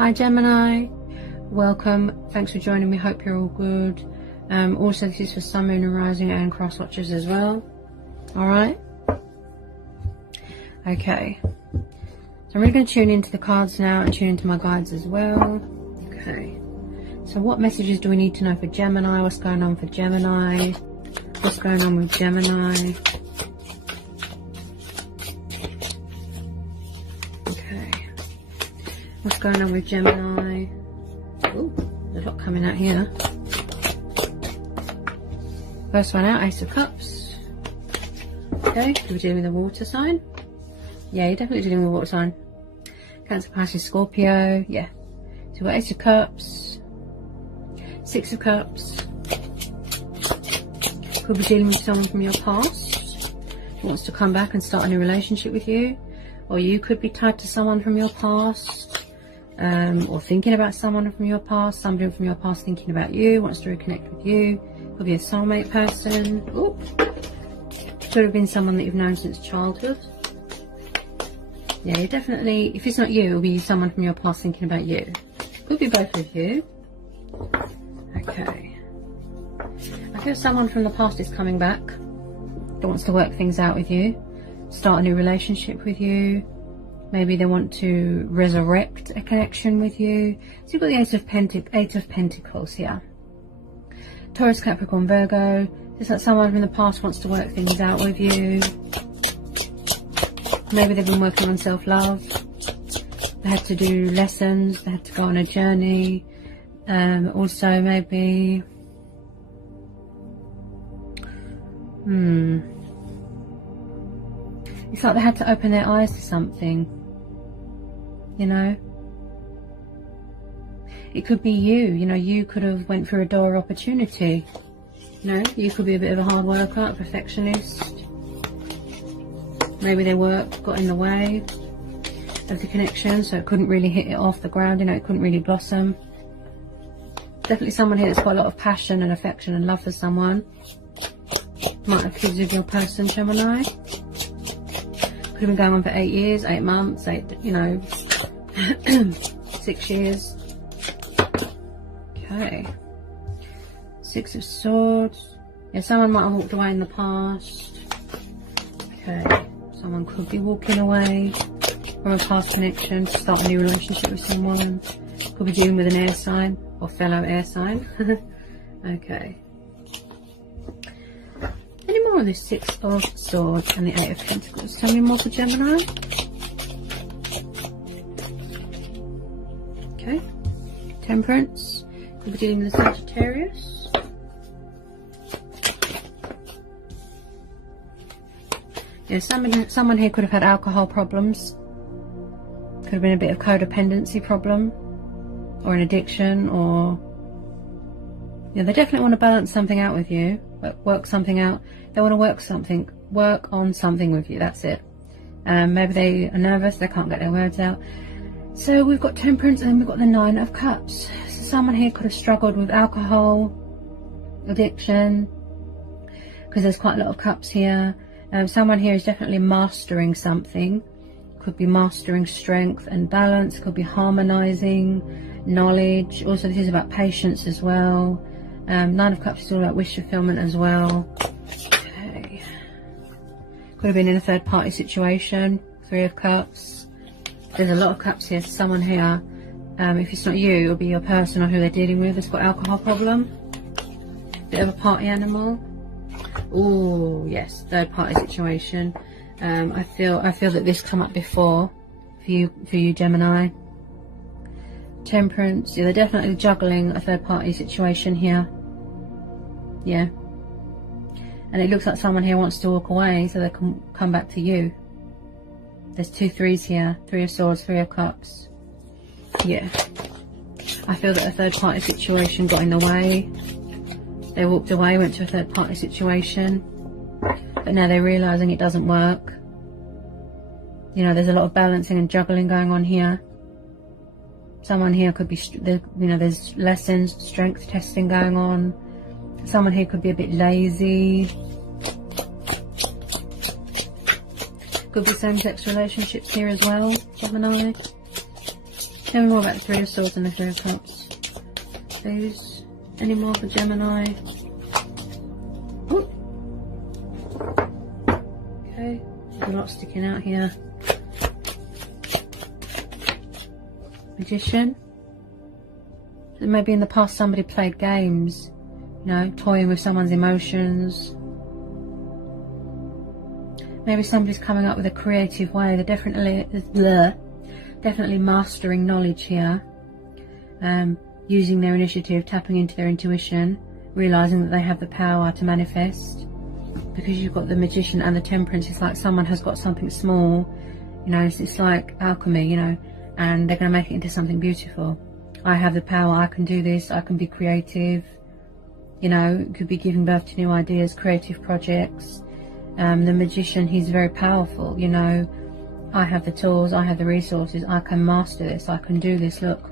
Hi Gemini, welcome, thanks for joining me, hope you're all good. Also this is for Sun, Moon and Rising and cross watchers as well. Alright, okay, so I'm really going to tune into the cards now and tune into my guides as well. Okay, so what messages do we need to know for Gemini? What's going on for Gemini? What's going on with Gemini? What's going on with Gemini? Oh, there's a lot coming out here. First one out, Ace of Cups. Okay, we're dealing with a water sign. Yeah, you're definitely dealing with a water sign. Cancer, Pisces, Scorpio. Yeah. So we've got Ace of Cups. Six of Cups. Could be dealing with someone from your past who wants to come back and start a new relationship with you. Or you could be tied to someone from your past. Or thinking about someone from your past, somebody from your past thinking about you, wants to reconnect with you. Could be a soulmate person. Ooh. Could have been someone that you've known since childhood. Yeah, you're definitely, if it's not you, it'll be someone from your past thinking about you. Could be both of you. Okay. I feel someone from the past is coming back that wants to work things out with you, start a new relationship with you. Maybe they want to resurrect a connection with you. So you've got the Eight of Pentacles here. Taurus, Capricorn, Virgo. It's like someone from the past wants to work things out with you. Maybe they've been working on self-love. They had to do lessons. They had to go on a journey. Also maybe... It's like they had to open their eyes to something. You know, it could be you know, you could have went through a door of opportunity. You know, you could be a bit of a hard worker, a perfectionist. Maybe their work got in the way of the connection, so it couldn't really hit it off the ground, you know, it couldn't really blossom. Definitely someone here that's got a lot of passion and affection and love for someone. Might have kids with your person, Gemini. Could have been going on for 8 years, 8 months, 6 years. Okay. Six of Swords. Yeah, someone might have walked away in the past. Okay. Someone could be walking away from a past connection to start a new relationship with someone. Could be dealing with an air sign or fellow air sign. Okay. Any more on this Six of Swords and the Eight of Pentacles? Tell me more for Gemini. Okay. Temperance. Could be dealing with a Sagittarius. Yeah, someone here could have had alcohol problems. Could have been a bit of codependency problem. Or an addiction, or... Yeah, they definitely want to balance something out with you. Work something out. They want to work on something with you. That's it. Maybe they are nervous, they can't get their words out. So we've got Temperance and we've got the Nine of Cups. So someone here could have struggled with alcohol, addiction, because there's quite a lot of cups here. Someone here is definitely mastering something. Could be mastering strength and balance. Could be harmonizing knowledge. Also, this is about patience as well. Nine of Cups is all about wish fulfillment as well. Okay. Could have been in a third party situation. Three of Cups. There's a lot of cups here. So someone here, if it's not you, it'll be your person or who they're dealing with that's got alcohol problem. Bit of a party animal. Oh yes, third party situation. I feel that this come up before for you Gemini. Temperance. Yeah, they're definitely juggling a third party situation here. Yeah. And it looks like someone here wants to walk away so they can come back to you. There's 2 threes here. 3 of Swords, 3 of Cups. Yeah. I feel that a third party situation got in the way. They walked away, went to a third party situation. But now they're realising it doesn't work. You know, there's a lot of balancing and juggling going on here. Someone here could be, you know, there's lessons, strength testing going on. Someone here could be a bit lazy. Could be same-sex relationships here as well, Gemini. Tell me more about the Three of Swords and the Three of Cups, please. Any more for Gemini? Ooh. Okay, there's a lot sticking out here. Magician. Maybe in the past somebody played games, you know, toying with someone's emotions. Maybe somebody's coming up with a creative way. They're definitely mastering knowledge here. Using their initiative, tapping into their intuition, realizing that they have the power to manifest. Because you've got the Magician and the Temperance, it's like someone has got something small, you know, it's like alchemy, you know, and they're going to make it into something beautiful. I have the power, I can do this, I can be creative, you know, it could be giving birth to new ideas, creative projects. The Magician, he's very powerful, you know, I have the tools, I have the resources, I can master this, I can do this. Look,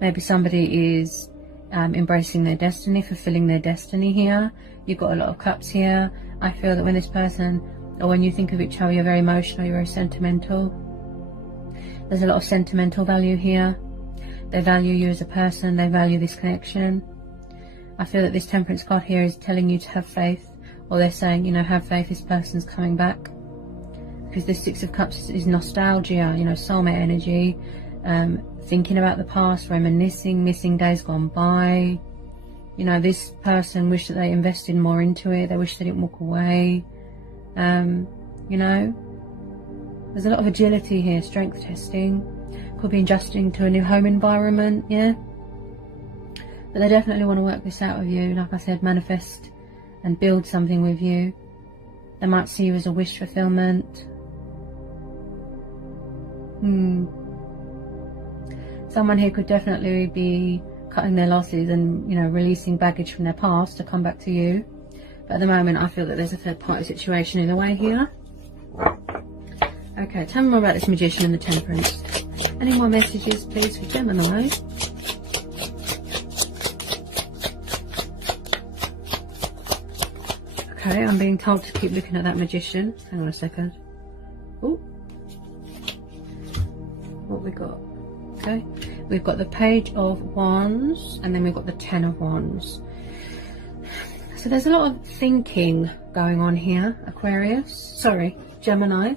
maybe somebody is embracing their destiny, fulfilling their destiny here. You've got a lot of cups here. I feel that when this person, or when you think of each other, you're very emotional, you're very sentimental. There's a lot of sentimental value here. They value you as a person, they value this connection. I feel that this Temperance card here is telling you to have faith, or they're saying, you know, have faith, this person's coming back. Because this Six of Cups is nostalgia, you know, soulmate energy, thinking about the past, reminiscing, missing days gone by. You know, this person wished that they invested more into it, they wish they didn't walk away. You know, there's a lot of agility here, strength testing. Could be adjusting to a new home environment, yeah. But they definitely want to work this out with you, like I said, manifest and build something with you. They might see you as a wish fulfillment. Someone here could definitely be cutting their losses and, you know, releasing baggage from their past to come back to you. But at the moment, I feel that there's a third party situation in the way here. Okay, tell me more about this Magician and the Temperance. Any more messages, please, for Gemini? Okay, I'm being told to keep looking at that Magician. Hang on a second. Oh, what we got? Okay, we've got the Page of Wands, and then we've got the Ten of Wands. So there's a lot of thinking going on here, Aquarius. Sorry, Gemini.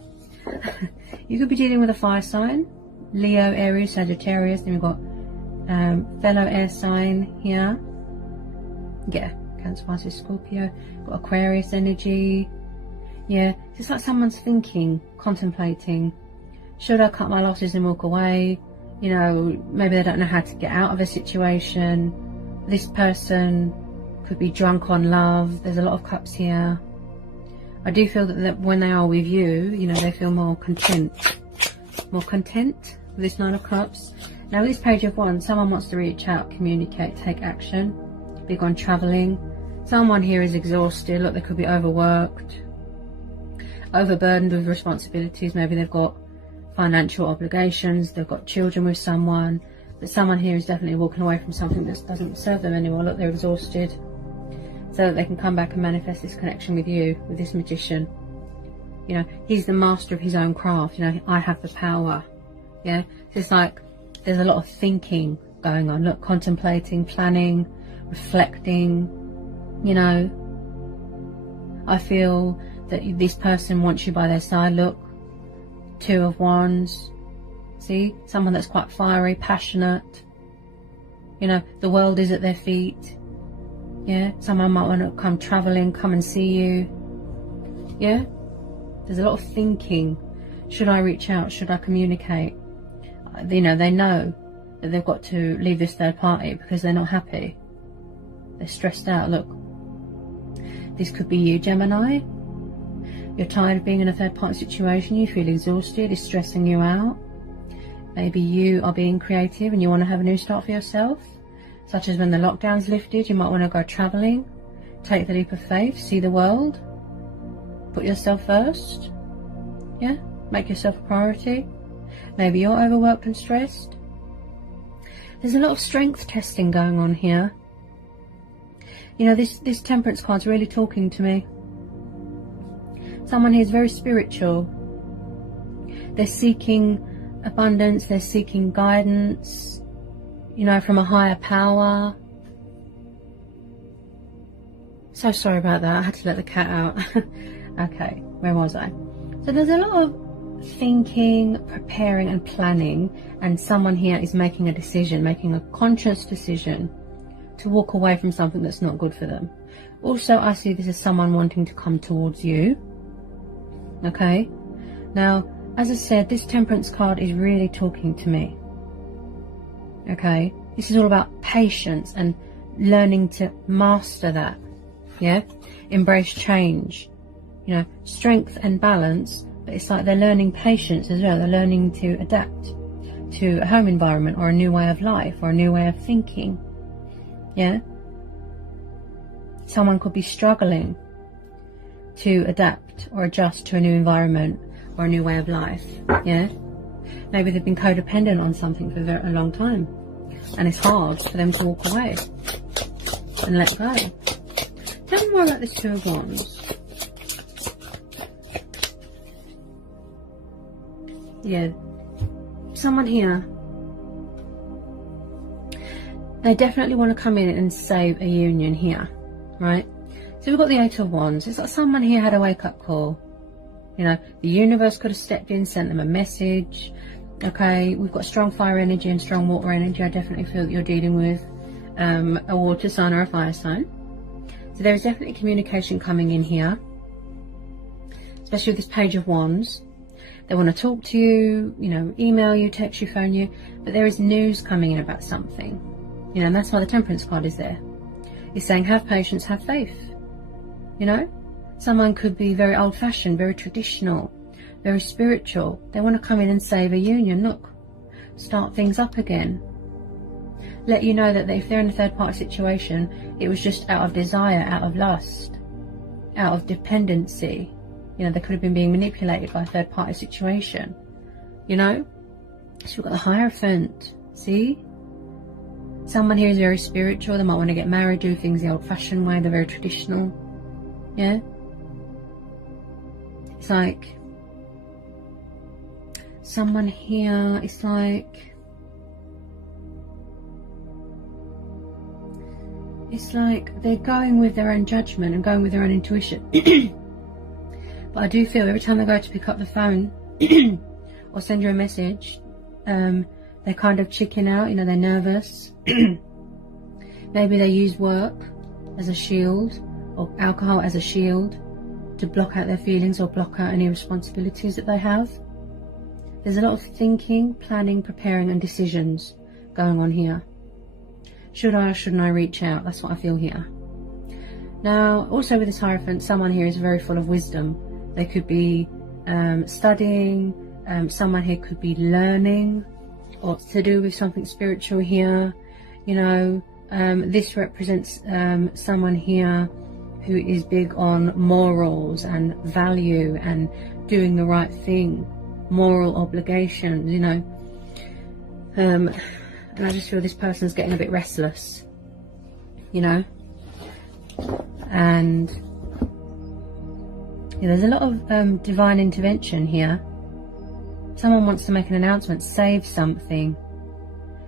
You could be dealing with a fire sign, Leo, Aries, Sagittarius. Then we've got fellow air sign here. Yeah, Cancer, Pisces, Scorpio. Got Aquarius energy. Yeah, it's like someone's thinking, contemplating. Should I cut my losses and walk away? You know, maybe they don't know how to get out of a situation. This person could be drunk on love. There's a lot of cups here. I do feel that when they are with you, you know, they feel more content. More content with this Nine of Cups. Now with this Page of Wands, someone wants to reach out, communicate, take action. Big on travelling. Someone here is exhausted. Look, they could be overworked, overburdened with responsibilities. Maybe they've got financial obligations, they've got children with someone. But someone here is definitely walking away from something that doesn't serve them anymore. Look, they're exhausted. So that they can come back and manifest this connection with you, with this Magician. You know, he's the master of his own craft. You know, I have the power. Yeah, so it's like there's a lot of thinking going on. Look, contemplating, planning, reflecting. You know, I feel that this person wants you by their side. Look, Two of Wands. See, someone that's quite fiery, passionate. You know, the world is at their feet. Yeah, someone might want to come travelling, come and see you. Yeah, there's a lot of thinking. Should I reach out? Should I communicate? You know, they know that they've got to leave this third party because they're not happy. They're stressed out. Look, this could be you, Gemini. You're tired of being in a third party situation. You feel exhausted. It's stressing you out. Maybe you are being creative and you want to have a new start for yourself. Such as when the lockdown's lifted, you might want to go travelling, take the leap of faith, see the world, put yourself first, yeah, make yourself a priority. Maybe you're overworked and stressed. There's a lot of strength testing going on here. You know, this Temperance card's really talking to me. Someone here is very spiritual. They're seeking abundance. They're seeking guidance, you know, from a higher power. So sorry about that. I had to let the cat out. Okay, where was I? So there's a lot of thinking, preparing and planning, and someone here is making a decision, making a conscious decision to walk away from something that's not good for them. Also, I see this as someone wanting to come towards you. Okay, now as I said, this Temperance card is really talking to me. Okay, this is all about patience and learning to master that. Yeah, embrace change, you know, strength and balance. But it's like they're learning patience as well. They're learning to adapt to a home environment or a new way of life or a new way of thinking. Yeah, someone could be struggling to adapt or adjust to a new environment or a new way of life. Yeah, maybe they've been codependent on something for a long time, and it's hard for them to walk away and let go. Tell me more about this Two of Wands. Yeah, someone here, they definitely want to come in and save a union here, right? So we've got the Eight of Wands. It's like someone here had a wake-up call. You know, the universe could have stepped in, sent them a message. Okay, we've got strong fire energy and strong water energy. I definitely feel that you're dealing with a water sign or a fire sign. So there is definitely communication coming in here, especially with this Page of Wands. They want to talk to you, you know, email you, text you, phone you, but there is news coming in about something, you know, and that's why the Temperance card is there. It's saying have patience, have faith, you know. Someone could be very old-fashioned, very traditional, very spiritual. They want to come in and save a union. Look, start things up again. Let you know that if they're in a third-party situation, it was just out of desire, out of lust, out of dependency. You know, they could have been being manipulated by a third-party situation, you know. So we've got the Hierophant, see? Someone here is very spiritual. They might want to get married, do things the old-fashioned way. They're very traditional, yeah. It's like someone here, it's like they're going with their own judgment and going with their own intuition. But I do feel every time they go to pick up the phone or send you a message, they kind of chicken out, you know, they're nervous. Maybe they use work as a shield or alcohol as a shield to block out their feelings or block out any responsibilities that they have. There's a lot of thinking, planning, preparing and decisions going on here. Should I or shouldn't I reach out? That's what I feel here. Now, also with this Hierophant, someone here is very full of wisdom. They could be studying, someone here could be learning, or to do with something spiritual here. You know, this represents someone here who is big on morals and value and doing the right thing, moral obligations, you know. And I just feel this person's getting a bit restless, you know. And yeah, there's a lot of divine intervention here. Someone wants to make an announcement, save something.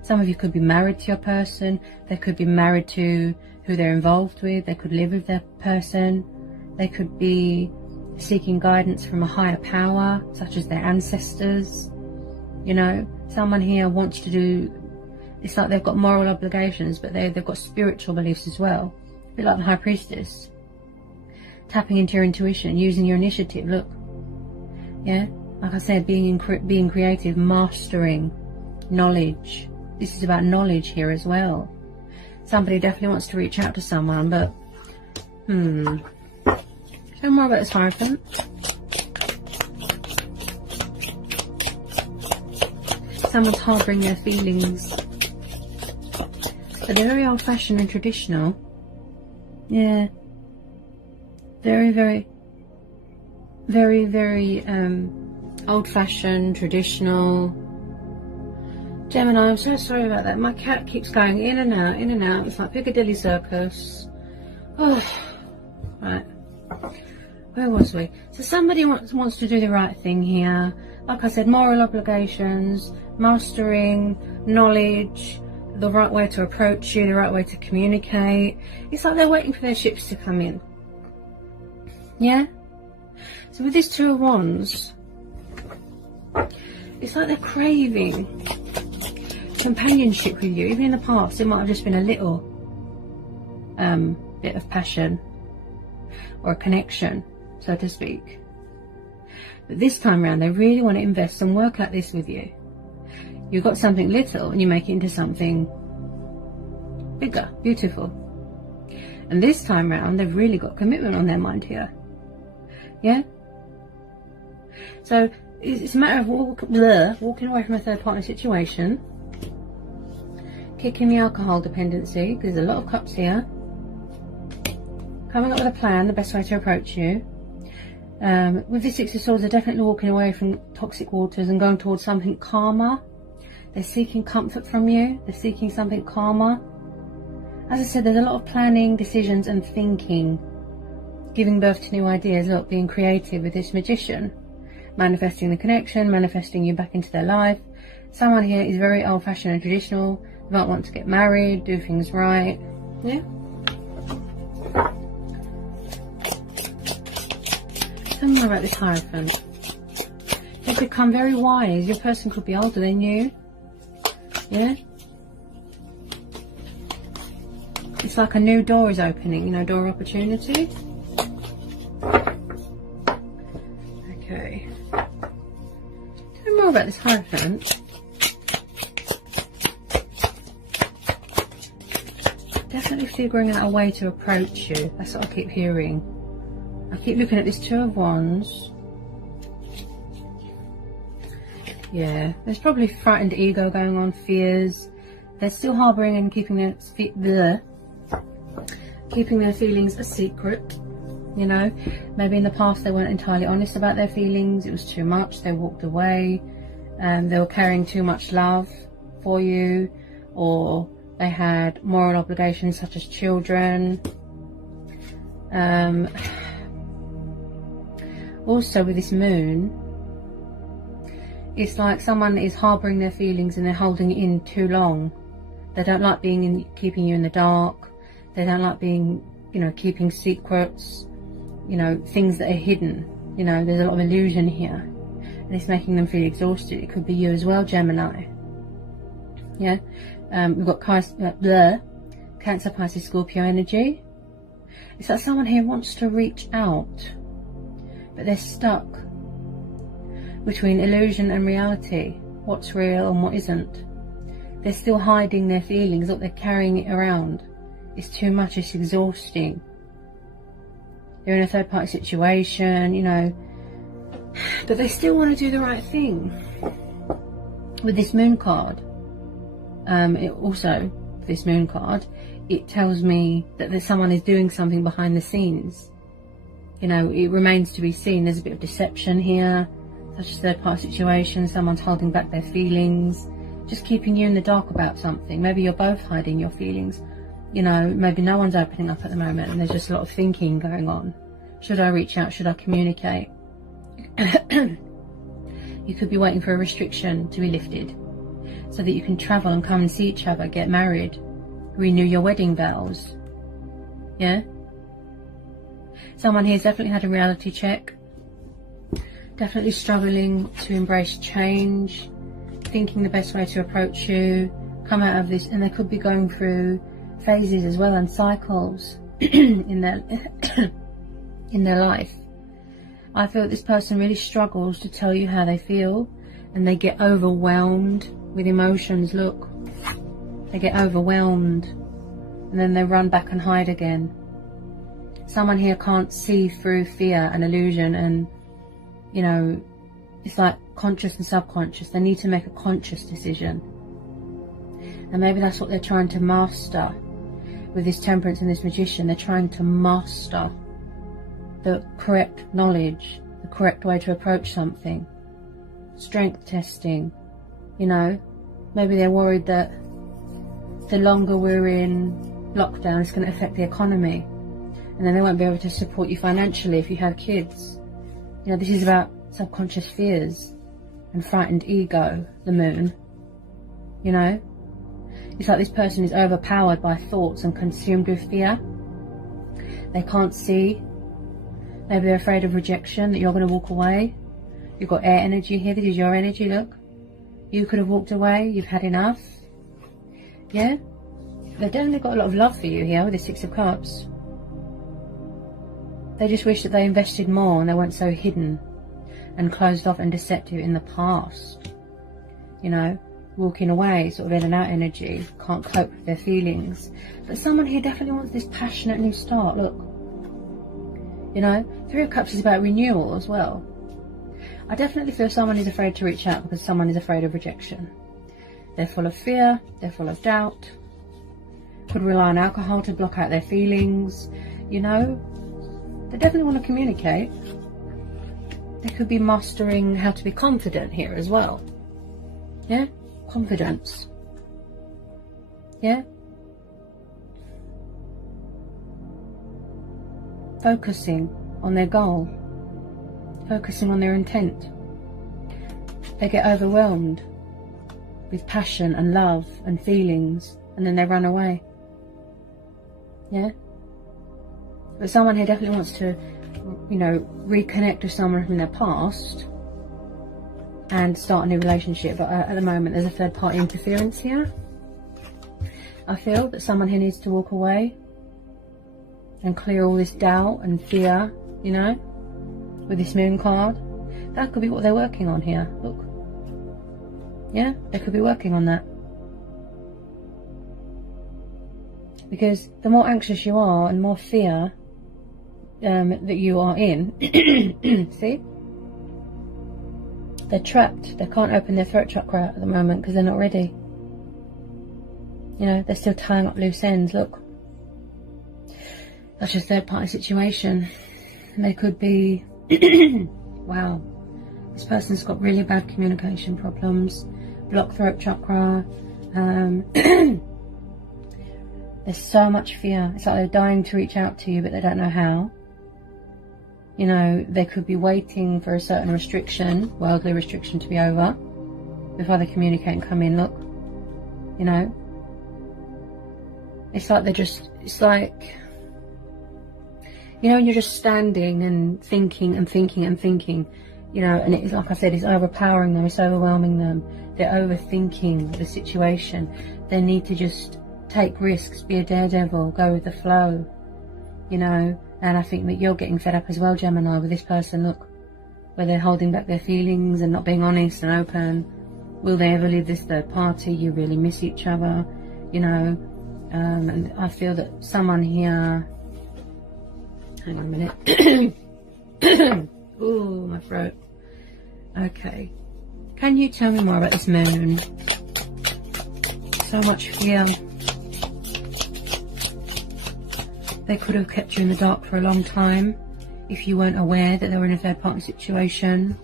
Some of you could be married to your person. They could be married to who they're involved with. They could live with their person. They could be seeking guidance from a higher power, such as their ancestors. You know, someone here wants to do, it's like they've got moral obligations, but they've got spiritual beliefs as well. A bit like the High Priestess. Tapping into your intuition, using your initiative. Look, yeah, like I said, being creative, mastering knowledge. This is about knowledge here as well. Somebody definitely wants to reach out to someone, but tell me more about this Hierophant. Someone's harbouring their feelings, but they're very old-fashioned and traditional. Yeah. Very old-fashioned, traditional. Gemini, I'm so sorry about that. My cat keeps going in and out, in and out. It's like Piccadilly Circus. Oh, right. Where was we? So somebody wants to do the right thing here. like I said, moral obligations, mastering, knowledge, the right way to approach you, the right way to communicate. It's like they're waiting for their ships to come in. Yeah? So with this Two of Wands, it's like they're craving companionship with you. Even in the past, it might have just been a little bit of passion or a connection, so to speak. But this time around, they really want to invest some work like this with you. You've got something little and you make it into something bigger, beautiful. And this time around, they've really got commitment on their mind here. Yeah? So it's a matter of walking away from a third party situation, kicking the alcohol dependency, because there's a lot of cups here, coming up with a plan, the best way to approach you. With the Six of Swords, they're definitely walking away from toxic waters and going towards something calmer. They're seeking comfort from you. They're seeking something calmer. As I said, there's a lot of planning, decisions and thinking, giving birth to new ideas, a lot being creative with this Magician, manifesting the connection, manifesting you back into their life. Someone here is very old-fashioned and traditional. They might want to get married, do things right. Yeah? Tell me more about this Hierophant. They've become very wise. Your person could be older than you. Yeah? It's like a new door is opening, you know, door of opportunity. Okay. Tell me more about this Hierophant. Definitely figuring out a way to approach you. That's what I keep hearing. I keep looking at this Two of Wands. Yeah, there's probably frightened ego going on, fears. They're still harbouring and keeping their feelings a secret. You know, maybe in the past they weren't entirely honest about their feelings. It was too much. They walked away. They were carrying too much love for you, or they had moral obligations such as children. Also with this Moon, it's like someone is harbouring their feelings and they're holding it in too long. They don't like keeping you in the dark. They don't like being, you know, keeping secrets, you know, things that are hidden. You know, there's a lot of illusion here. And it's making them feel exhausted. It could be you as well, Gemini. Yeah? We've got Cancer, Pisces, Scorpio energy. It's like someone here wants to reach out, but they're stuck between illusion and reality. What's real and what isn't. They're still hiding their feelings. Look, they're carrying it around. It's too much. It's exhausting. They're in a third party situation, you know, but they still want to do the right thing. With this Moon card, this Moon card, it tells me that someone is doing something behind the scenes. You know, it remains to be seen. There's a bit of deception here, such as third party situation. Someone's holding back their feelings, just keeping you in the dark about something. Maybe you're both hiding your feelings. You know, maybe no one's opening up at the moment and there's just a lot of thinking going on. Should I reach out? Should I communicate? You could be waiting for a restriction to be lifted so that you can travel and come and see each other, get married, renew your wedding vows. Yeah? Someone here's definitely had a reality check. Definitely struggling to embrace change, thinking the best way to approach you, come out of this, and they could be going through phases as well and cycles in their life. I feel that this person really struggles to tell you how they feel, and they get overwhelmed with emotions. Look, they get overwhelmed and then they run back and hide again. Someone here can't see through fear and illusion, and you know, it's like conscious and subconscious. They need to make a conscious decision, and maybe that's what they're trying to master with this Temperance and this Magician. They're trying to master the correct knowledge, the correct way to approach something. Strength testing, you know. Maybe they're worried that the longer we're in lockdown, it's going to affect the economy, and then they won't be able to support you financially if you have kids. You know, this is about subconscious fears. and frightened ego, the moon, you know. It's like this person is overpowered by thoughts and consumed with fear. They can't see. Maybe they're afraid of rejection, that you're going to walk away. You've got air energy here. This is your energy, look. You could have walked away. You've had enough. Yeah? They've definitely got a lot of love for you here with the Six of Cups. They just wish that they invested more and they weren't so hidden and closed off and deceptive in the past. You know, walking away, sort of in and out energy, can't cope with their feelings. But someone here definitely wants this passionate new start, look. You know, Three of Cups is about renewal as well. I definitely feel someone is afraid to reach out because someone is afraid of rejection. They're full of fear, they're full of doubt, could rely on alcohol to block out their feelings, you know. They definitely want to communicate. They could be mastering how to be confident here as well. Yeah? Confidence. Yeah? Focusing on their goal. Focusing on their intent. They get overwhelmed with passion and love and feelings, and then they run away. Yeah? But someone here definitely wants to, you know, reconnect with someone from their past and start a new relationship. But at the moment, there's a third party interference here. I feel that someone here needs to walk away and clear all this doubt and fear, you know, with this moon card. That could be what they're working on here. Look. Yeah, they could be working on that. Because the more anxious you are and more fear that you are in, see? They're trapped. They can't open their throat chakra at the moment because they're not ready. You know, they're still tying up loose ends. Look. That's a third party situation. They could be, wow, this person's got really bad communication problems, blocked throat chakra. There's so much fear. It's like they're dying to reach out to you, but they don't know how. You know, they could be waiting for a certain restriction, worldly restriction, to be over before they communicate and come in. Look, you know, it's like they're just, it's like, you know, when you're just standing and thinking and thinking and thinking, you know, and it's like I said, it's overpowering them, it's overwhelming them. They're overthinking the situation. They need to just take risks, be a daredevil, go with the flow, you know. And I think that you're getting fed up as well, Gemini, with this person. Look, where they're holding back their feelings and not being honest and open. Will they ever leave this third party? You really miss each other, you know. And I feel that someone here, hang on a minute. Ooh, my throat. Okay, can you tell me more about this moon? So much fear. They could have kept you in the dark for a long time if you weren't aware that they were in a third party situation.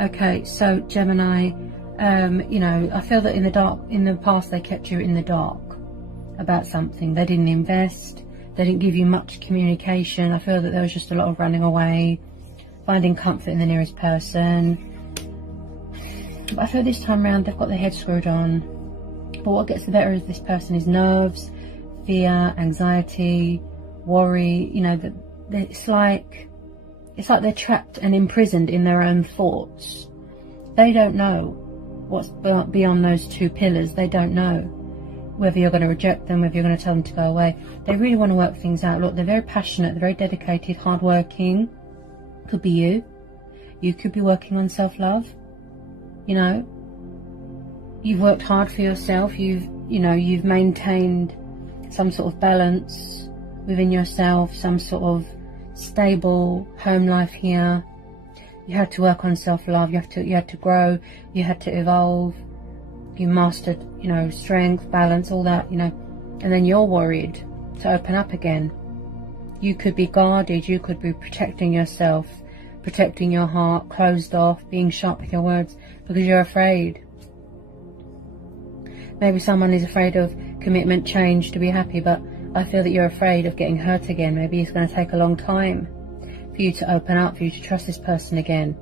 Okay, so Gemini, you know, I feel that in the past they kept you in the dark about something. They didn't invest, they didn't give you much communication. I feel that there was just a lot of running away, finding comfort in the nearest person. But I feel this time around they've got their head screwed on. But what gets the better of this person is nerves, fear, anxiety, worry. You know, it's like they're trapped and imprisoned in their own thoughts. They don't know what's beyond those two pillars. They don't know whether you're going to reject them, whether you're going to tell them to go away. They really want to work things out. Look, they're very passionate, they're very dedicated, hardworking. Could be you. You could be working on self-love. You know, you've worked hard for yourself. You've maintained some sort of balance within yourself, some sort of stable home life here. You had to work on self-love. You had to grow. You had to evolve. You mastered, you know, strength, balance, all that, you know. And then you're worried to open up again. You could be guarded. You could be protecting yourself, protecting your heart, closed off, being sharp with your words because you're afraid. Maybe someone is afraid of commitment, change, to be happy, but I feel that you're afraid of getting hurt again. Maybe it's going to take a long time for you to open up, for you to trust this person again.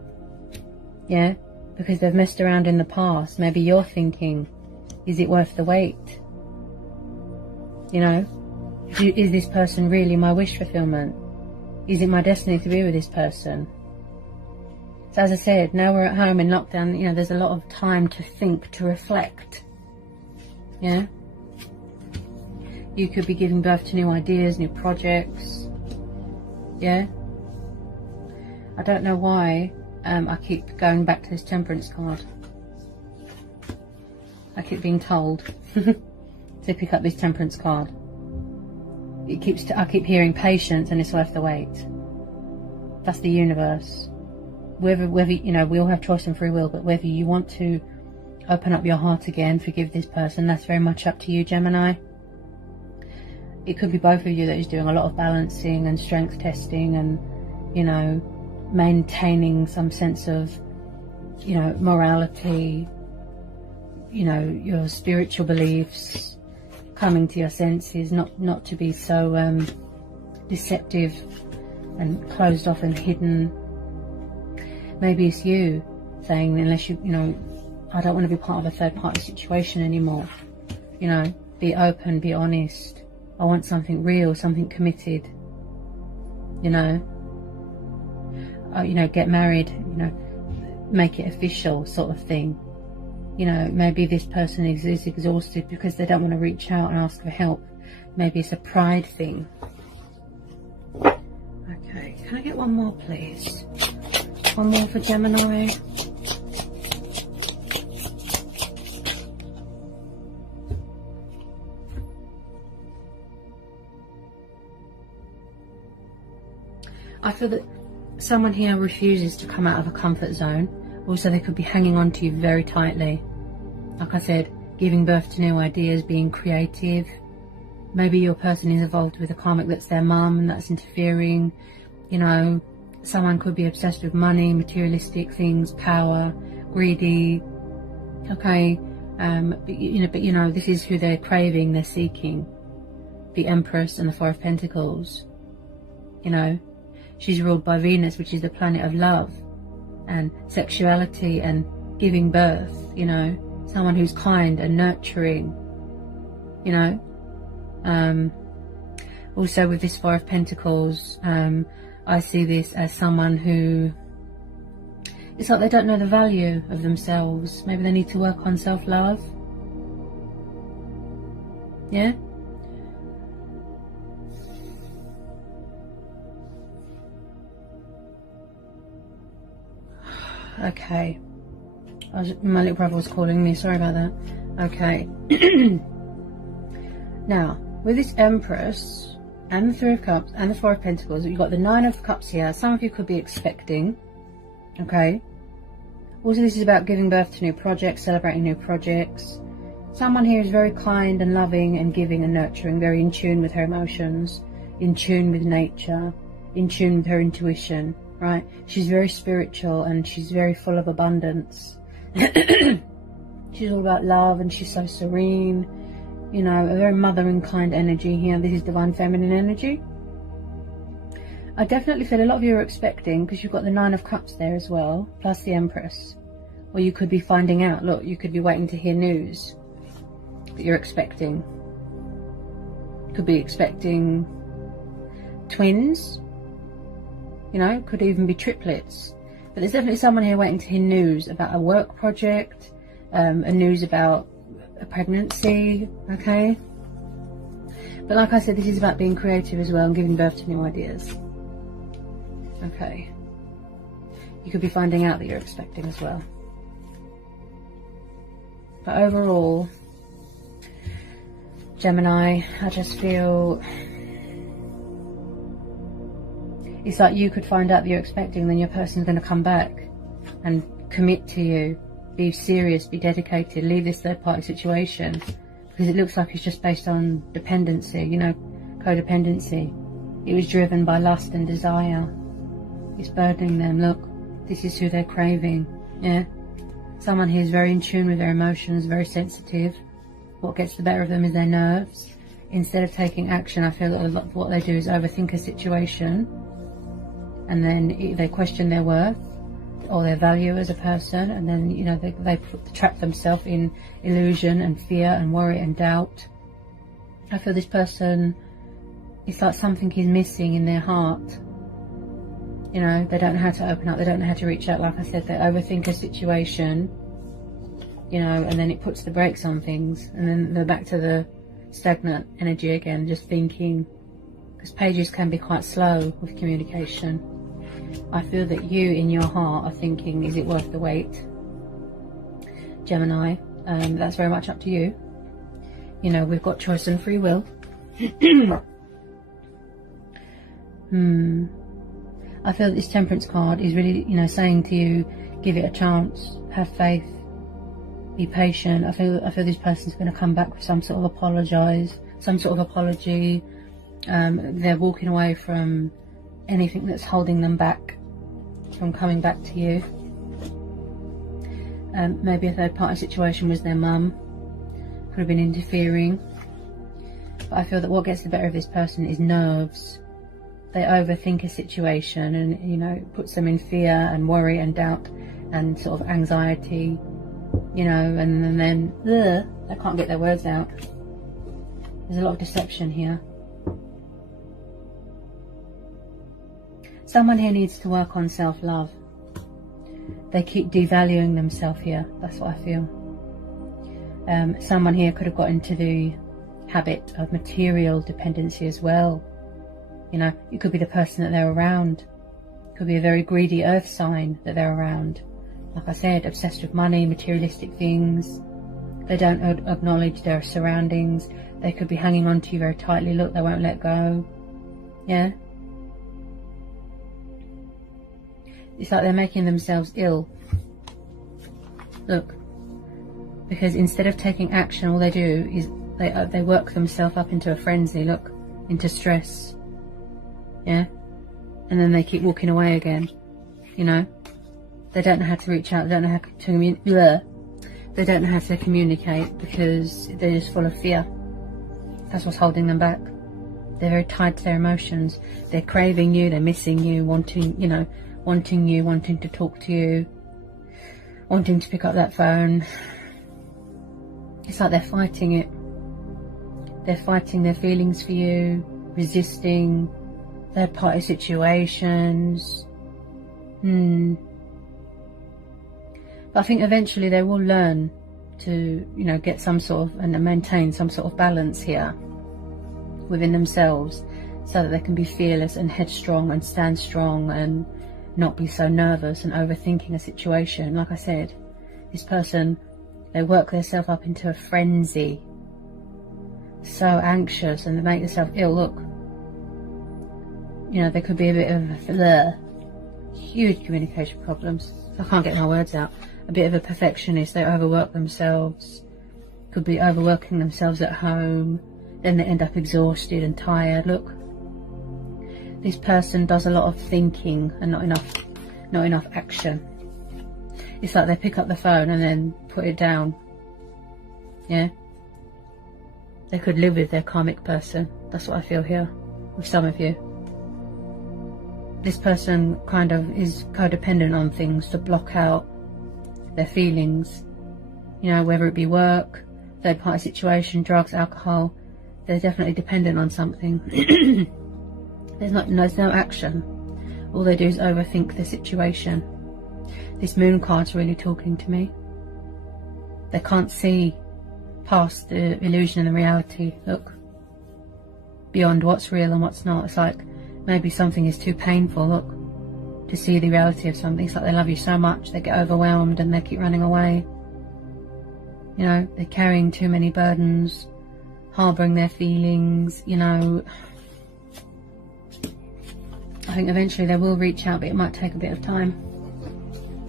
Yeah, because they've messed around in the past. Maybe you're thinking, is it worth the wait? You know, is this person really my wish fulfillment? Is it my destiny to be with this person? So as I said, now we're at home in lockdown, you know, there's a lot of time to think, to reflect. Yeah? You could be giving birth to new ideas, new projects. Yeah? I don't know why I keep going back to this Temperance card. I keep being told to pick up this Temperance card. I keep hearing patience and it's worth the wait. That's the universe. Whether you know, we all have choice and free will, but whether you want to open up your heart again, forgive this person, that's very much up to you, Gemini. It could be both of you that is doing a lot of balancing and strength testing and, you know, maintaining some sense of, you know, morality, you know, your spiritual beliefs, coming to your senses, not to be so deceptive and closed off and hidden. Maybe it's you saying, unless you know, I don't want to be part of a third party situation anymore. You know, be open, be honest. I want something real, something committed. You know, get married, you know, make it official sort of thing. You know, maybe this person is exhausted because they don't want to reach out and ask for help. Maybe it's a pride thing. Okay, can I get one more, please? One more for Gemini. I feel that someone here refuses to come out of a comfort zone. Also, they could be hanging on to you very tightly. Like I said, giving birth to new ideas, being creative. Maybe your person is involved with a karmic that's their mum and that's interfering. You know, someone could be obsessed with money, materialistic things, power, greedy. Okay, but you know, this is who they're craving, they're seeking. The Empress and the Four of Pentacles. You know, she's ruled by Venus, which is the planet of love and sexuality and giving birth. You know, someone who's kind and nurturing. You know, also with this Four of Pentacles, I see this as someone who, it's like they don't know the value of themselves. Maybe they need to work on self-love. Yeah? Okay. My little brother was calling me, sorry about that. Okay. Now, with this Empress and the Three of Cups and the Four of Pentacles, you've got the Nine of Cups here. Some of you could be expecting. Okay. Also, this is about giving birth to new projects, celebrating new projects. Someone here is very kind and loving and giving and nurturing, very in tune with her emotions, in tune with nature, in tune with her intuition, right? She's very spiritual and she's very full of abundance. She's all about love and she's so serene. You know, a very mothering kind energy here. This is divine feminine energy. I definitely feel a lot of you are expecting, because you've got the Nine of Cups there as well, plus the Empress. Or you could be finding out, look, you could be waiting to hear news that you're expecting. You could be expecting twins. You know, could even be triplets. But there's definitely someone here waiting to hear news about a work project, a news about a pregnancy, okay? But like I said, this is about being creative as well and giving birth to new ideas. Okay. You could be finding out that you're expecting as well. But overall, Gemini, I just feel it's like you could find out that you're expecting, then your person's going to come back and commit to you. Be serious, be dedicated, leave this third party situation, because it looks like it's just based on dependency, you know, codependency. It was driven by lust and desire. It's burdening them. Look, this is who they're craving. Yeah, someone here is very in tune with their emotions, very sensitive. What gets the better of them is their nerves. Instead of taking action, I feel that a lot of what they do is overthink a situation. and then they question their worth or their value as a person, and then, you know, they trap themselves in illusion and fear and worry and doubt. I feel this person, it's like something is missing in their heart. You know, they don't know how to open up, they don't know how to reach out. Like I said, they overthink a situation, you know, and then it puts the brakes on things, and then they're back to the stagnant energy again, just thinking, because pages can be quite slow with communication. I feel that you in your heart are thinking, is it worth the wait? Gemini, that's very much up to you. You know, we've got choice and free will. I feel that this Temperance card is really, you know, saying to you, give it a chance, have faith, be patient. I feel this person's going to come back with some sort of apology. They're walking away from anything that's holding them back from coming back to you. Maybe a third party situation was their mum, could have been interfering. But I feel that what gets the better of this person is nerves. They overthink a situation, and, you know, it puts them in fear and worry and doubt and sort of anxiety, you know, and then they can't get their words out. There's a lot of deception here. Someone here needs to work on self-love. They keep devaluing themselves here. That's what I feel. Someone here could have got into the habit of material dependency as well. You know, it could be the person that they're around. It could be a very greedy earth sign that they're around. Like I said, obsessed with money, materialistic things. They don't acknowledge their surroundings. They could be hanging on to you very tightly. Look, they won't let go. Yeah. It's like they're making themselves ill. Look. Because instead of taking action, all they do is they work themselves up into a frenzy. Look. Into stress. Yeah. And then they keep walking away again. You know. They don't know how to reach out. They don't know how to They don't know how to communicate because they're just full of fear. That's what's holding them back. They're very tied to their emotions. They're craving you. They're missing you. Wanting, you know, wanting you. Wanting to talk to you. Wanting to pick up that phone. It's like they're fighting it. They're fighting their feelings for you. Resisting. Third party situations. But I think eventually they will learn to, you know, get some sort of, and maintain some sort of balance here within themselves, so that they can be fearless and headstrong and stand strong and not be so nervous and overthinking a situation. Like I said, this person, they work themselves up into a frenzy, so anxious, and they make themselves ill. Look, you know, there could be a bit of huge communication problems. I can't get my words out. A bit of a perfectionist. They overwork themselves. Could be overworking themselves at home. Then they end up exhausted and tired. Look, this person does a lot of thinking and not enough action. It's like they pick up the phone and then put it down. Yeah. They could live with their karmic person. That's what I feel here with some of you. This person kind of is codependent on things to block out their feelings, you know, whether it be work, third party situation, drugs, alcohol. They're definitely dependent on something. There's no action. All they do is overthink the situation. This moon card's really talking to me. They can't see past the illusion and the reality. Look, beyond what's real and what's not. It's like maybe something is too painful, look, to see the reality of something. It's like they love you so much, they get overwhelmed and they keep running away. You know, they're carrying too many burdens, harbouring their feelings, you know. I think eventually they will reach out, but it might take a bit of time.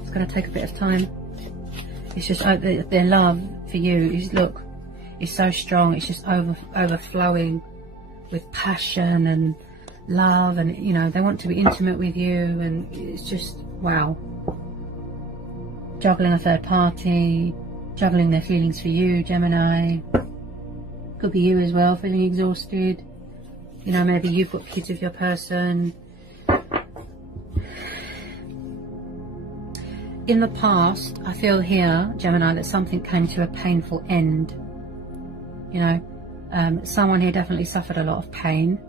It's going to take a bit of time. It's just their love for you is, look, is so strong. It's just overflowing with passion and love, and, you know, they want to be intimate with you, and it's just, wow. Juggling a third party, juggling their feelings for you, Gemini. Could be you as well, feeling exhausted. You know, maybe you've got kids with your person. in the past, I feel here, Gemini, that something came to a painful end. You know, someone here definitely suffered a lot of pain,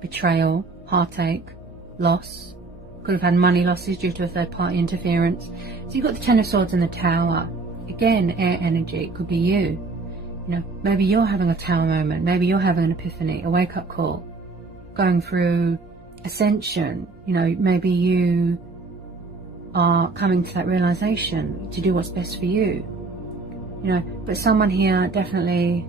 betrayal, heartache, loss. Could have had money losses due to a third-party interference. So you've got the Ten of Swords and the Tower. Again, air energy. It could be you. You know, maybe you're having a Tower moment. Maybe you're having an epiphany, a wake-up call, going through ascension. You know, maybe you are coming to that realization to do what's best for you. You know, but someone here definitely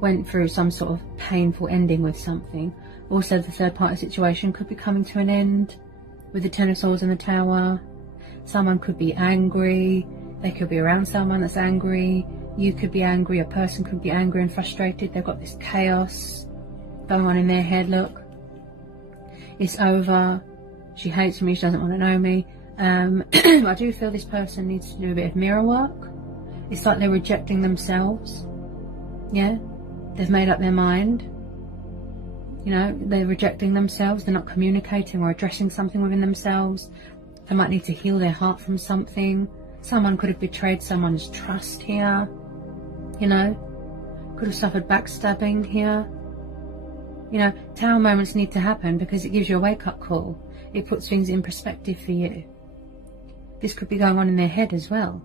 went through some sort of painful ending with something. Also, the third-party situation could be coming to an end with the Ten of Swords and the Tower. Someone could be angry. They could be around someone that's angry. You could be angry. A person could be angry and frustrated. They've got this chaos going on in their head. Look, it's over. She hates me. She doesn't want to know me. I do feel this person needs to do a bit of mirror work. It's like they're rejecting themselves. Yeah, they've made up their mind. You know, they're rejecting themselves. They're not communicating or addressing something within themselves. They might need to heal their heart from something. Someone could have betrayed someone's trust here. You know, could have suffered backstabbing here. You know, Tower moments need to happen because it gives you a wake-up call. It puts things in perspective for you. This could be going on in their head as well.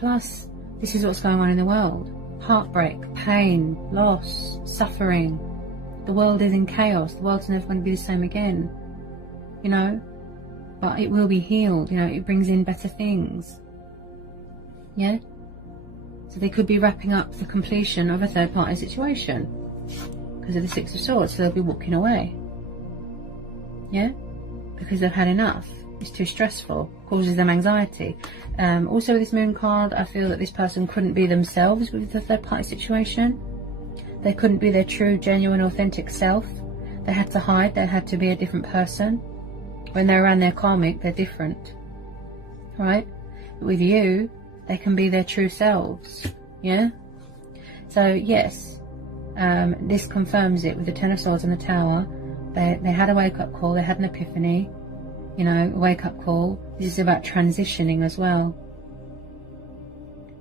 Plus, this is what's going on in the world. Heartbreak, pain, loss, suffering. The world is in chaos. The world's never going to be the same again. You know, but it will be healed. You know, it brings in better things. Yeah? So they could be wrapping up the completion of a third-party situation because of the Six of Swords. So they'll be walking away. Yeah? Because they've had enough. It's too stressful. Causes them anxiety. Also with this Moon card, I feel that this person couldn't be themselves with the third-party situation. They couldn't be their true, genuine, authentic self. They had to hide. They had to be a different person. When they're around their karmic, they're different. Right? But with you, they can be their true selves. Yeah? So, yes. This confirms it with the Ten of Swords and the Tower. They had a wake-up call. They had an epiphany. You know, a wake-up call. This is about transitioning as well.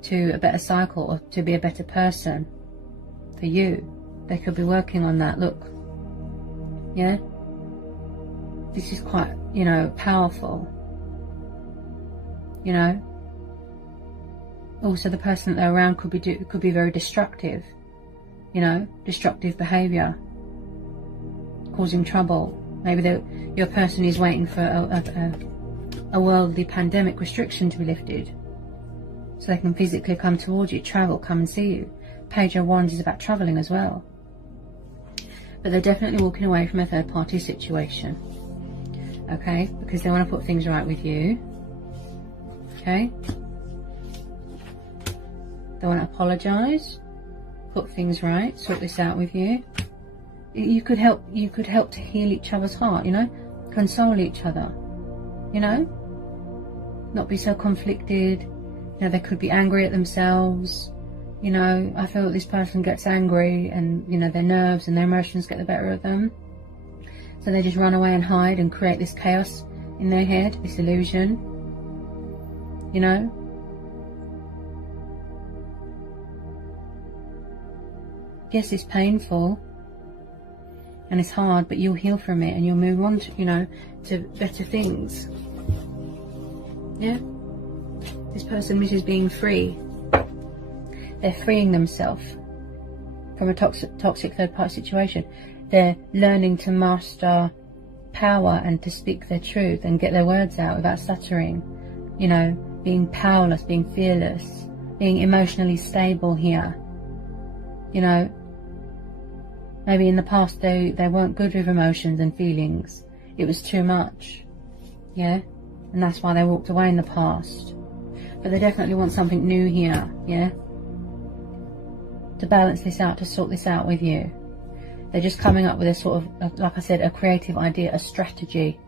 To a better cycle, or to be a better person. For you. They could be working on that. Look. Yeah? This is quite, you know, powerful. You know? Also, the person that they're around could be very destructive. You know? Destructive behaviour. Causing trouble. Maybe your person is waiting for a worldly pandemic restriction to be lifted. So they can physically come towards you, travel, come and see you. Page of Wands is about travelling as well. But they're definitely walking away from a third-party situation. Okay? Because they want to put things right with you. Okay? They want to apologise. Put things right. Sort this out with you. You could help to heal each other's heart, you know? Console each other. You know? Not be so conflicted. You know, they could be angry at themselves. You know, I feel that this person gets angry and, you know, their nerves and their emotions get the better of them. So they just run away and hide and create this chaos in their head, this illusion. You know? Yes, it's painful. And it's hard, but you'll heal from it and you'll move on to, you know, to better things. Yeah? This person misses being free. They're freeing themselves from a toxic third-party situation. They're learning to master power and to speak their truth and get their words out without stuttering. You know, being powerless, being fearless, being emotionally stable here. You know, maybe in the past they weren't good with emotions and feelings. It was too much. Yeah? And that's why they walked away in the past. But they definitely want something new here. Yeah? To balance this out, to sort this out with you. They're just coming up with a sort of, like I said, a creative idea, a strategy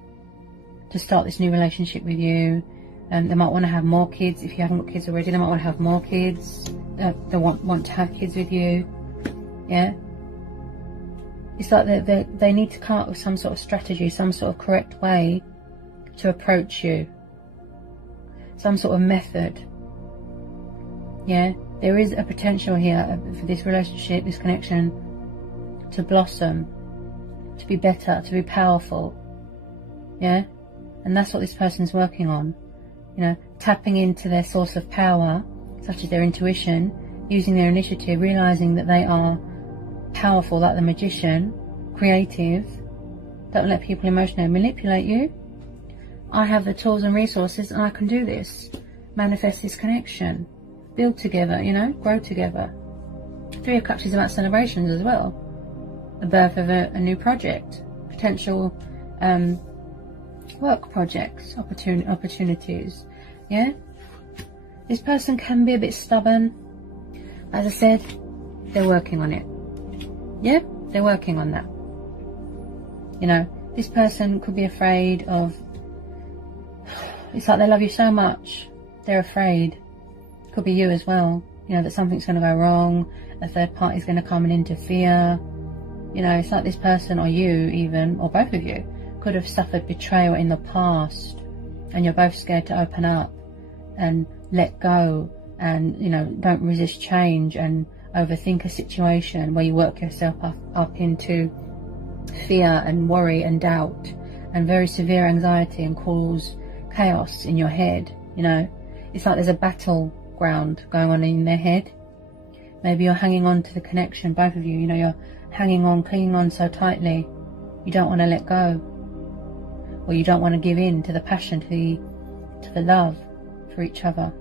to start this new relationship with you. And they might want to have more kids. If you haven't got kids already, they might want to have more kids. They want to have kids with you. Yeah? It's like they need to come up with some sort of strategy, some sort of correct way to approach you. some sort of method. Yeah, there is a potential here for this relationship, this connection, to blossom, to be better, to be powerful. Yeah, and that's what this person's working on. You know, tapping into their source of power, such as their intuition, using their initiative, realizing that they are powerful like the magician, creative. Don't let people emotionally manipulate you. I have the tools and resources and I can do this. Manifest this connection. Build together, you know, grow together. Three of Cups is about celebrations as well. The birth of a new project. Potential work projects, opportunities. Yeah? This person can be a bit stubborn. As I said, they're working on it. Yeah? They're working on that. You know, this person could be afraid of... It's like they love you so much, they're afraid. Could be you as well. You know, that something's going to go wrong, a third party's going to come and interfere. You know, it's like this person, or you even, or both of you, could have suffered betrayal in the past, and you're both scared to open up and let go, and, you know, don't resist change and overthink a situation where you work yourself up into fear and worry and doubt and very severe anxiety and cause chaos in your head. You know, it's like there's a battleground going on in their head. Maybe you're hanging on to the connection, both of you, you know, you're hanging on, clinging on so tightly, you don't want to let go, or you don't want to give in to the passion, to the love for each other.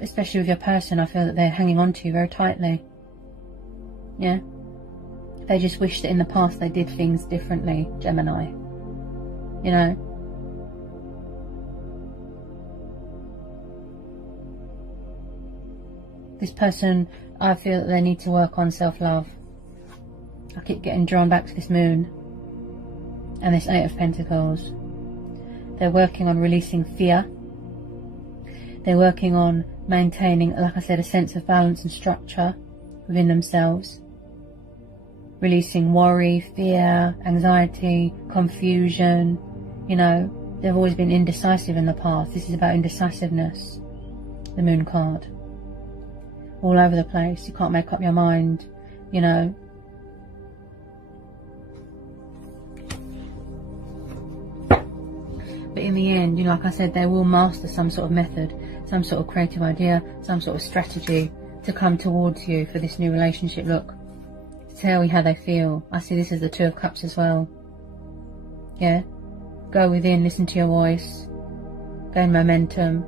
Especially with your person, I feel that they're hanging on to you very tightly. Yeah, they just wish that in the past they did things differently, Gemini. You know, this person, I feel that they need to work on self-love. I keep getting drawn back to this moon and this Eight of Pentacles. They're working on releasing fear. They're working on maintaining, like I said, a sense of balance and structure within themselves. Releasing worry, fear, anxiety, confusion. You know, they've always been indecisive in the past. This is about indecisiveness, the Moon card. All over the place, you can't make up your mind, you know. But in the end, you know, like I said, they will master some sort of method, some sort of creative idea, some sort of strategy to come towards you for this new relationship. Look, to tell you how they feel. I see this as the Two of Cups as well. Yeah, go within, listen to your voice, gain momentum.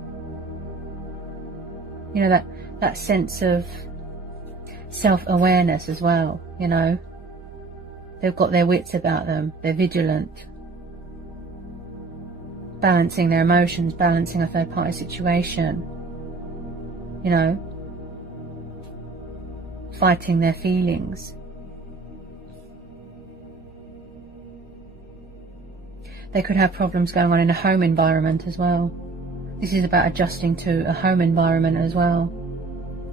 You know, that sense of self-awareness as well, you know. They've got their wits about them, they're vigilant. Balancing their emotions, balancing a third party situation. You know. Fighting their feelings. They could have problems going on in a home environment as well. This is about adjusting to a home environment as well.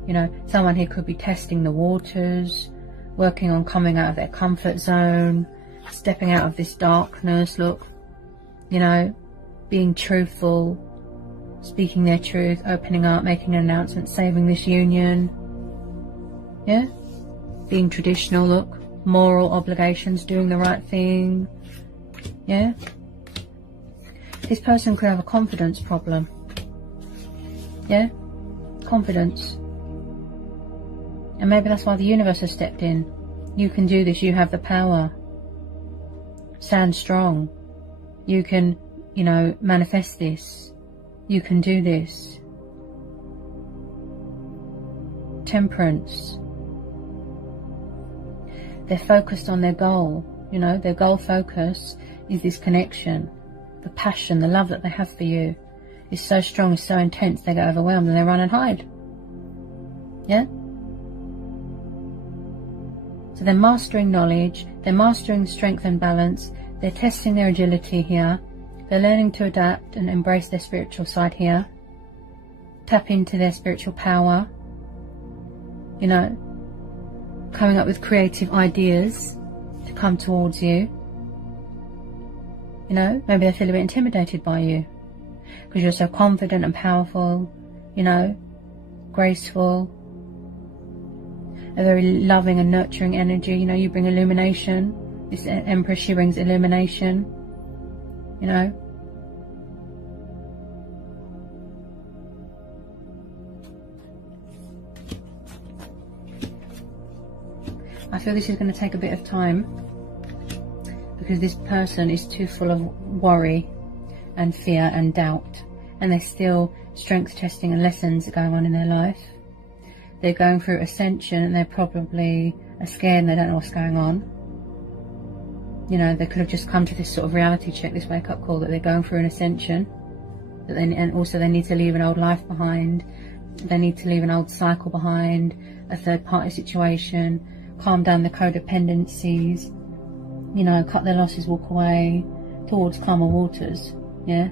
You know, someone here could be testing the waters, working on coming out of their comfort zone, stepping out of this darkness, look, you know, being truthful, speaking their truth, opening up, making an announcement, saving this union. Yeah? Being traditional, look, moral obligations, doing the right thing. Yeah? This person could have a confidence problem. Yeah? Confidence. And maybe that's why the universe has stepped in. You can do this, you have the power. Stand strong. You can, you know, manifest this. You can do this. Temperance. They're focused on their goal. You know, their goal focus is this connection. The passion, the love that they have for you is so strong, is so intense, they get overwhelmed and they run and hide. Yeah? So they're mastering knowledge, they're mastering strength and balance, they're testing their agility here, they're learning to adapt and embrace their spiritual side here, tap into their spiritual power, you know, coming up with creative ideas to come towards you. You know, maybe they feel a bit intimidated by you. because you're so confident and powerful, you know, graceful, a very loving and nurturing energy. You know, you bring illumination. This Empress, she brings illumination, you know. I feel this is going to take a bit of time, because this person is too full of worry and fear and doubt, and there's still strength testing and lessons going on in their life. They're going through ascension, and they're probably scared and they don't know what's going on. You know, they could have just come to this sort of reality check, this wake-up call, that they're going through an ascension, and also they need to leave an old life behind. They need to leave an old cycle behind, a third-party situation, calm down the codependencies, you know, cut their losses, walk away towards calmer waters, yeah?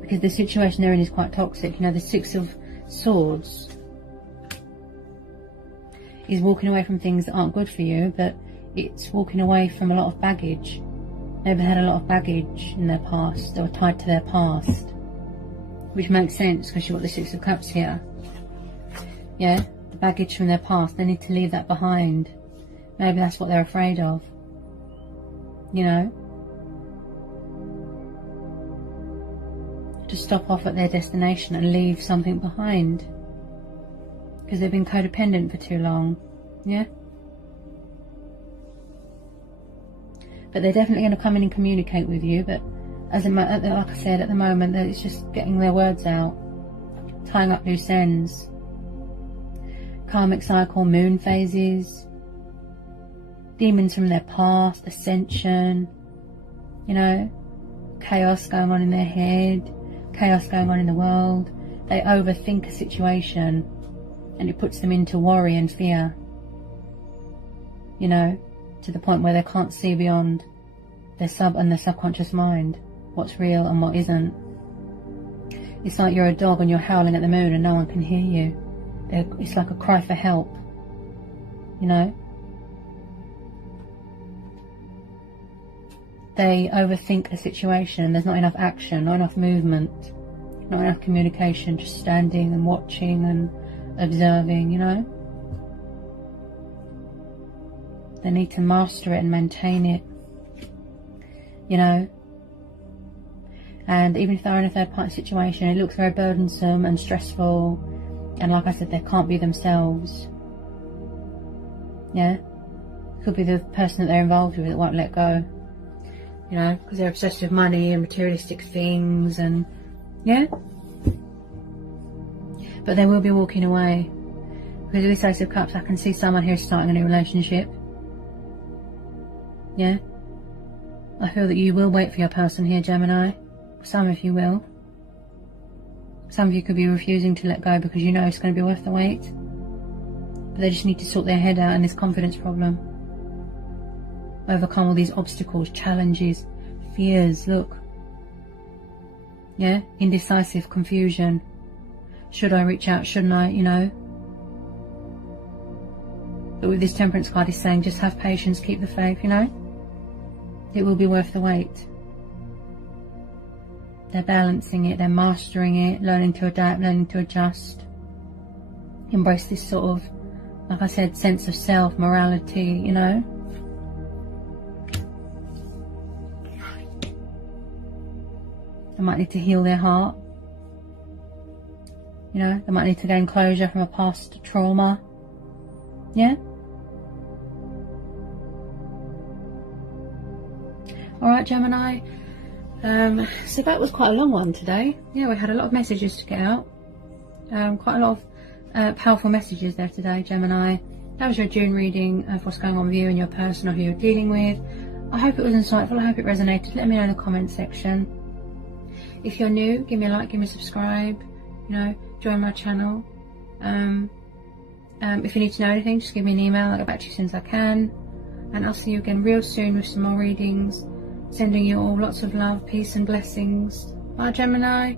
Because the situation they're in is quite toxic. You know, the Six of Swords is walking away from things that aren't good for you, but it's walking away from a lot of baggage. They've had a lot of baggage in their past. They were tied to their past, which makes sense because you've got the Six of Cups here. Yeah, the baggage from their past. They need to leave that behind. Maybe that's what they're afraid of. You know, to stop off at their destination and leave something behind, because they've been codependent for too long. Yeah. But they're definitely going to come in and communicate with you. But like I said, at the moment, it's just getting their words out, tying up loose ends. Karmic cycle, moon phases, demons from their past, ascension, you know, chaos going on in their head, chaos going on in the world. They overthink a situation, and it puts them into worry and fear, you know, to the point where they can't see beyond their subconscious mind, what's real and what isn't. It's like you're a dog and you're howling at the moon and no one can hear you. It's like a cry for help, you know. They overthink a situation, and there's not enough action, not enough movement, not enough communication, just standing and watching and observing, you know. They need to master it and maintain it, you know. And even if they're in a third party situation, it looks very burdensome and stressful, and like I said, they can't be themselves. Yeah, could be the person that they're involved with that won't let go, you know, because they're obsessed with money and materialistic things, and yeah. But they will be walking away, because with this Ace of Cups, I can see someone here starting a new relationship. Yeah, I feel that you will wait for your person here, Gemini. Some of you will. Some of you could be refusing to let go because you know it's going to be worth the wait. But they just need to sort their head out in this confidence problem. Overcome all these obstacles, challenges, fears, look. Yeah, indecisive, confusion. Should I reach out, shouldn't I, you know? But with this Temperance card, it's saying just have patience, keep the faith, you know? It will be worth the wait. They're balancing it, they're mastering it, learning to adapt, learning to adjust. Embrace this sort of, like I said, sense of self, morality, you know? They might need to heal their heart. You know, they might need to gain closure from a past trauma. Yeah? Alright, Gemini. So that was quite a long one today. Yeah, we had a lot of messages to get out. Quite a lot of powerful messages there today, Gemini. That was your June reading of what's going on with you and your person or who you're dealing with. I hope it was insightful. I hope it resonated. Let me know in the comment section. If you're new, give me a like, give me a subscribe. You know, join my channel. If you need to know anything, just give me an email. I'll get back to you as soon as I can. And I'll see you again real soon with some more readings. Sending you all lots of love, peace and blessings. Bye, Gemini.